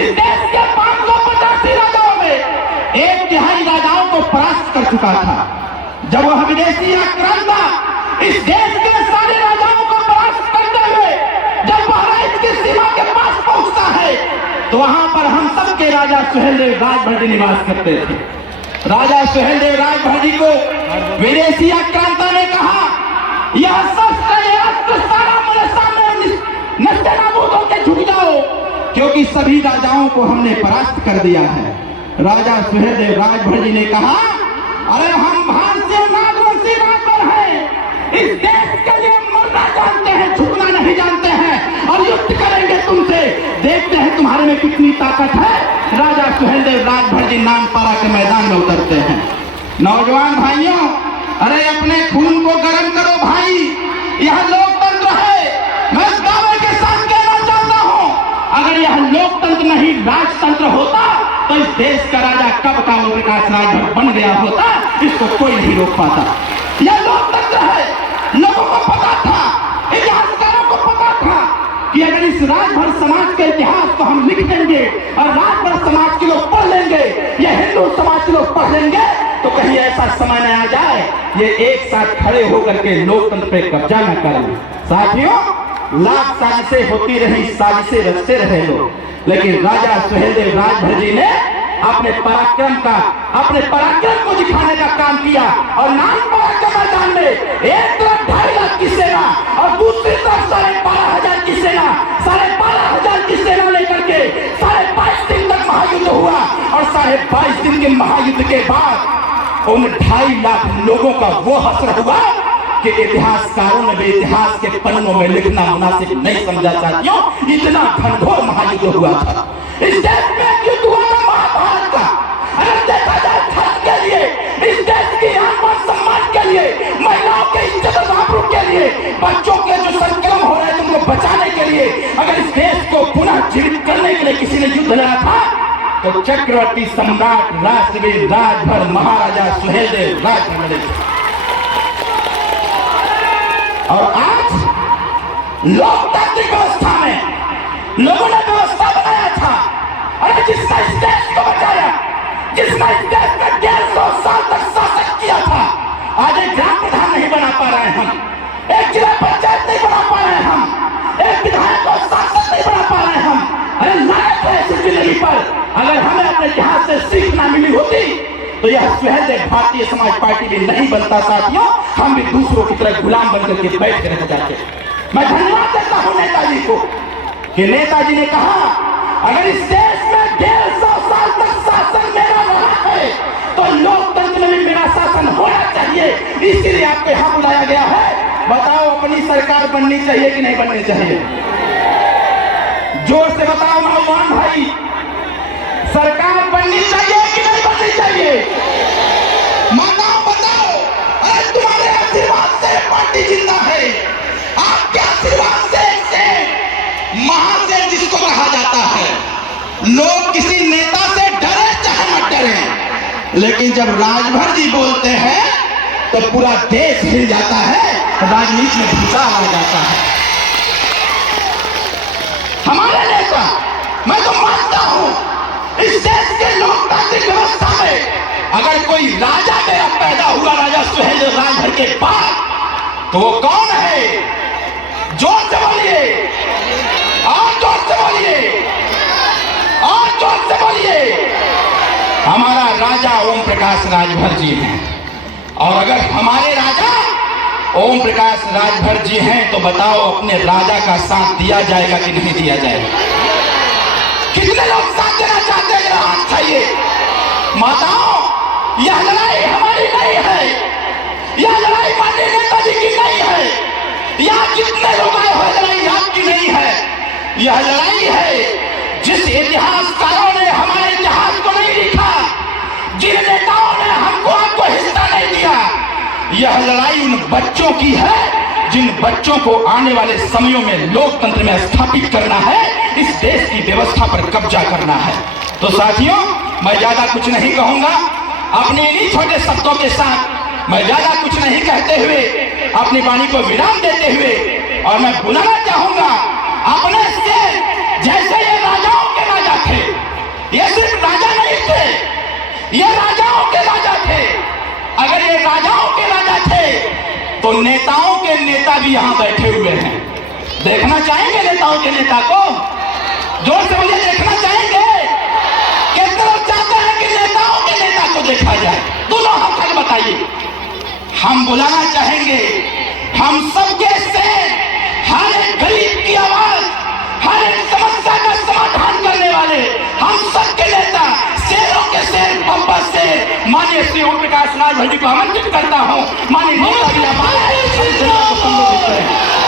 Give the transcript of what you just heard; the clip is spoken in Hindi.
इस देश के 585 राजाओं में 1/3 राजाओं को परास्त कर चुका था। जब वह विदेशी आक्रांता इस देश के सारे राजाओं को परास्त करते हुए जब बहराइच की सीमा के पास पहुंचता है तो वहां पर हम सब के राजा सुहेलदेव राजभर जी निवास करते थे। राजा सुहेलदेव राजभर जी को विदेशी आक्रांता ने कहा, यह शस्त्र सारा मेरे सामने नष्ट नाबूद होकर झुक जाओ, क्योंकि सभी राजाओं को हमने परास्त कर दिया है। राजा सुहेलदेव राजभर जी ने कहा, अरे हम भारतीय नागवंशी राजभर हैं, इस देश के लिए मरना जानते हैं, झुकना नहीं जानते हैं और युद्ध करेंगे तुमसे, देखते हैं तुम्हारे में कितनी ताकत है। राजा सुहेलदेव राजभर जी नानपारा के मैदान में उतरते हैं। नौजवान भाइयों, अरे अपने खून को गर्म करो भाई, यह लोकतंत्र है। मैं इस दावे के साथ कहना चाहता हूं, अगर यह लोकतंत्र नहीं राजतंत्र होता तो इस देश का राजा कब का ओम प्रकाश राजभर बन गया होता, इसको कोई नहीं रोक पाता। यह लोकतंत्र है, लोगों को पता था, इतिहासकारों को पता था कि अगर इस राजभर समाज के इतिहास को हम लिख देंगे और राजभर समाज के लोग पढ़ लेंगे या हिंदू समाज के लोग पढ़ लेंगे तो कहीं ऐसा समय न आ जाए ये एक साथ खड़े होकर के लोकतंत्र पे कब्जा न कर लें। साथियों, लाख साजिशें होती रही, साजिशें रचते रहे लोग, लेकिन राजा सुहेलदेव राजभर जी ने अपने पराक्रम को दिखाने का काम किया और नानपारा के मैदान में एक तरफ 2.5 लाख की सेना और दूसरी तरफ 12,500 की सेना, 12,500 की सेना लेकर के 22.5 दिन तक महायुद्ध हुआ और 22.5 दिन के महायुद्ध के बाद उन 2.5 लाख लोगों का वो हश्र हुआ कि इतिहासकारों ने भी इतिहास के पन्नों में लिखना मुनासिब नहीं समझा। साथियों, इतना घनघोर महायुद्ध हुआ था। इस देश में युद्ध हुआ था महाभारत का। अगर देखा जाए धर्म के लिए, इस देश की आत्मा सम्मान के लिए, महिलाओं के इज्जत और आबरू के लिए, बच्चों के जो संक्रमण हो रहे थे उनको बचाने के लिए, अगर इस देश को पुनः जीवित करने के लिए किसी ने युद्ध लड़ा था तो चक्रवर्ती सम्राट राष्ट्रवीर राजभर महाराजा सुहेलदेव राजभर लड़े। और आज लोकतांत्रिक व्यवस्था में लोगों ने व्यवस्था बनाया था, अरे जिसने इस देश को बचाया, जिसने इस देश में 150 साल तक शासन किया था, आज एक ग्राम प्रधान नहीं बना पा रहे हम, एक जिला पंचायत नहीं बना पा रहे हम, एक विधायक और सांसद नहीं बना पा रहे हम। अरे लायक है ऐसी जिंदगी पर, अगर हमें अपने इतिहास से सीख ना मिली होती तो यह सुहेलदेव भारतीय समाज पार्टी भी नहीं बनता। साथियों, हम भी दूसरों की तरह गुलाम बनकर के बैठ कर रह जाते। मैं धन्यवाद देता हूं नेताजी को कि नेताजी ने कहा, अगर इस देश में 150 साल तक शासन मेरा रहा है तो लोकतंत्र में भी मेरा शासन होना चाहिए, इसीलिए आपको यहां बुलाया गया है। बताओ, अपनी सरकार बननी चाहिए कि नहीं बननी चाहिए? जोर से बताओ नौजवान भाई, सरकार बननी चाहिए कि नहीं बननी चाहिए? माताओं बताओ, अरे तुम्हारे आशीर्वाद से पार्टी जिंदा है, आपके आशीर्वाद से महाशय जिसको कहा जाता है। लोग किसी नेता से डरे चाहे मत डरे, लेकिन जब राजभर जी बोलते हैं तो पूरा देश हिल जाता है, राजनीति में भूचाल आ जाता है। हमारे नेता, मैं तो मानता हूं इस देश के लोकतांत्रिक व्यवस्था में अगर कोई राजा मेरा पैदा हुआ राजा सुहेलदेव राजभर के बाद, तो वो कौन है? जोर से बोलिए, और जोर से बोलिए, और जोर से बोलिए। हमारा राजा ओम प्रकाश राजभर जी हैं। और अगर हमारे राजा ओम प्रकाश राजभर जी हैं तो बताओ, अपने राजा का साथ दिया जाएगा कि नहीं दिया जाएगा? कितने लोग साथ देना चाहते हैं? हाथ उठाइए। माताओं, यह लड़ाई हमारी नहीं है, यह लड़ाई माननीय नेताजी की नहीं है, यहाँ जितने लोग आए हुए लड़ाई आपकी नहीं है। यह लड़ाई है जिस इतिहासकारों ने हमारे इतिहास को नहीं लिखा, जिन नेताओं ने हमको आपको हिस्सा नहीं दिया, यह लड़ाई उन बच्चों की है जिन बच्चों को आने वाले समयों में लोकतंत्र में स्थापित करना है, इस देश की व्यवस्था पर कब्जा करना है। तो साथियों, मैं ज्यादा कुछ नहीं कहूंगा, अपने इन्हीं छोटे शब्दों के साथ मैं ज्यादा कुछ नहीं कहते हुए अपनी वाणी को विराम देते हुए, और मैं बुलाना चाहूंगा अपने से, जैसे ये राजाओं के राजा थे, तो नेताओं के नेता भी यहाँ बैठे हुए हैं। देखना चाहेंगे नेताओं के नेता को? जोर से मुझे देखना चाहेंगे? कितने लोग चाहते हैं कि नेताओं के नेता को देखा जाए? दोनों हाथ तक बताइए। हम बुलाना चाहेंगे, हम सबके से हर एक गरीब की आवाज, हर एक समस्या का समाधान करने वाले हम सबके नेता, शेरों के शेर, पंपा शेर, माननीय श्री ओम प्रकाश नाथ भाई जी को आमंत्रित करता हूँ। माननीय नेता जी हमारे संबोधित करें।